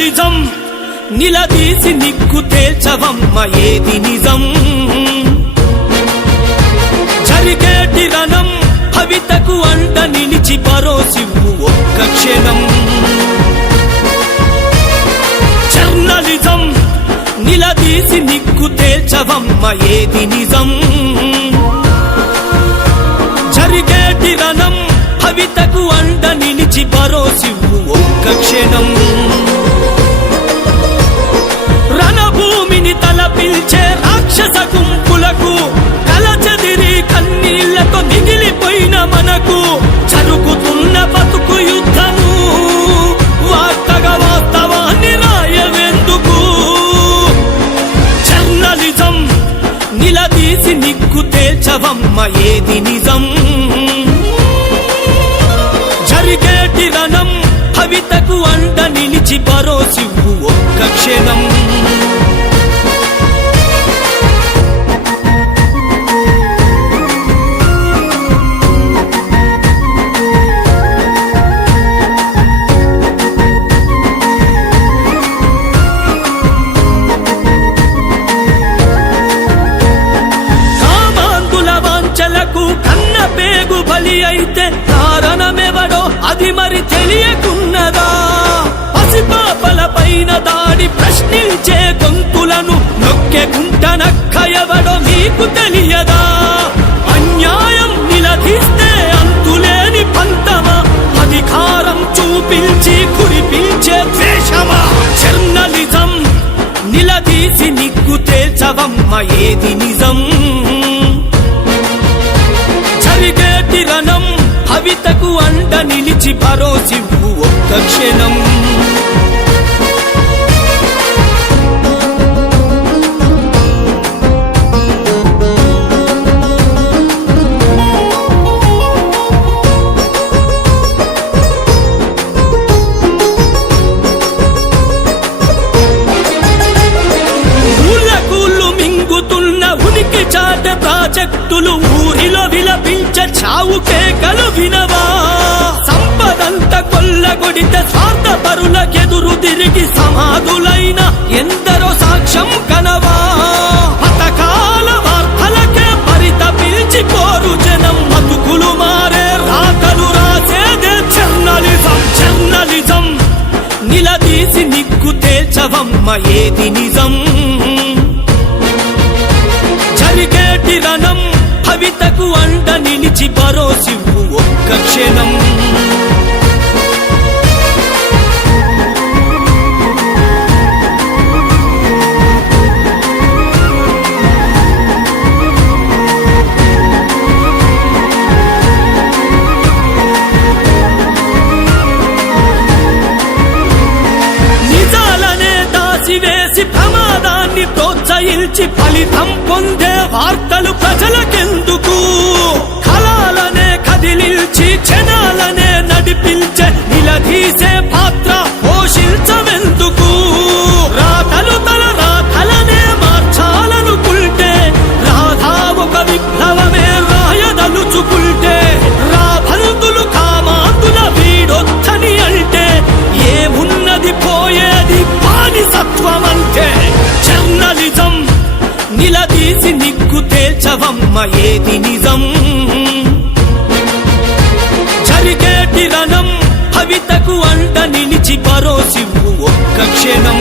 journalism నిలదీసి నిగ్గు తేల్చవమ్మ ఏది నిజం జరిగేటి రణం కవితకు అండ నిలిచి భరోసివ్వు ఒక్క క్షణం జర్నలిజం నిలదీసి నిగ్గు తేల్చవమ్మ ఏది నిజం జరిగేటి రణం కవితకు అండ నిలిచి భరోసివ్వు ఒక్క క్షణం రణభూమిని తలపిల్చే రాక్షస గుంపులకు కలచెదిరి కన్నీళ్లతో మిగిలిపోయిన మనకు జరుగుతున్న బతుకు యుద్ధము వార్తగా వాస్తవాన్ని రాయవెందుకు జర్నలిజం నిలదీసి నిగ్గు తేల్చవమ్మ ఏది నిజం జరిగేటి రణం కవితకు అండ నిలిచి భరోసివ్వు ఒక్క క్షణం కామాంధుల వాంఛలకు కన్న పేగు బలి అయితే కారణమెవడో అది మరి తెలియకున్నదా పసిపాపల పైన దాడి ప్రశ్నించే గొంతులను నొక్కే గుంటనక్క ఎవడో మీకు తెలియదా అన్యాయం నిలదీస్తే అంతులేని పంతమా అధికారం చూపించి కురిపించే ద్వేషమా జర్నలిజం నిలదీసి నిగ్గు తేల్చవమ్మ ఏది నిజం జరిగేటి రణం కవితకు అండ నిలిచి భరోసివ్వు ఒక్క క్షణం ఉనికి చాట ప్రాజెక్టులు ఊరిలో విలపించే చావు కేకలు వినవా సంపదంత కొల్లగొడితే స్వార్థపరులకెదురు తిరిగి సమాధులైన ఎందరో సాక్ష్యం కనవా పథకాల వార్తలకే పరితపించిపోరు జనం బతుకులు మారే రాతలు రాసేదే జర్నలిజం జర్నలిజం నిలదీసి నిగ్గు తేల్చవమ్మ ఏది నిజం జరిగేటి రణం కవితకు అండ నిలిచి భరోసివ్వు ఒక్క క్షణం నిజాలనే దాచివేసి ప్రమాదాన్ని ప్రోత్సహించి ఫలితం పొందే వార్తలు ప్రజలకెందుకు కళాలనే కదిలించి జనాలనే నడిపించే నిలదీసే పాత్ర పోషించవెందుకు రాతలు తల రాతలనే మార్చాలనుకుంటే రాధా ఒక విప్లవమే రాయదలుచుకుంటే రాబందులు కామాందుల వీడొచ్చని అంటే ఏమున్నది పోయేది బానిసత్వమంటే జర్నలిజం నిలదీసి నిగ్గు తేల్చవమ్మ ఏది నిజం జరిగేటి రణం కవితకు అండ నిలిచి భరోసివ్వు ఒక్క క్షణం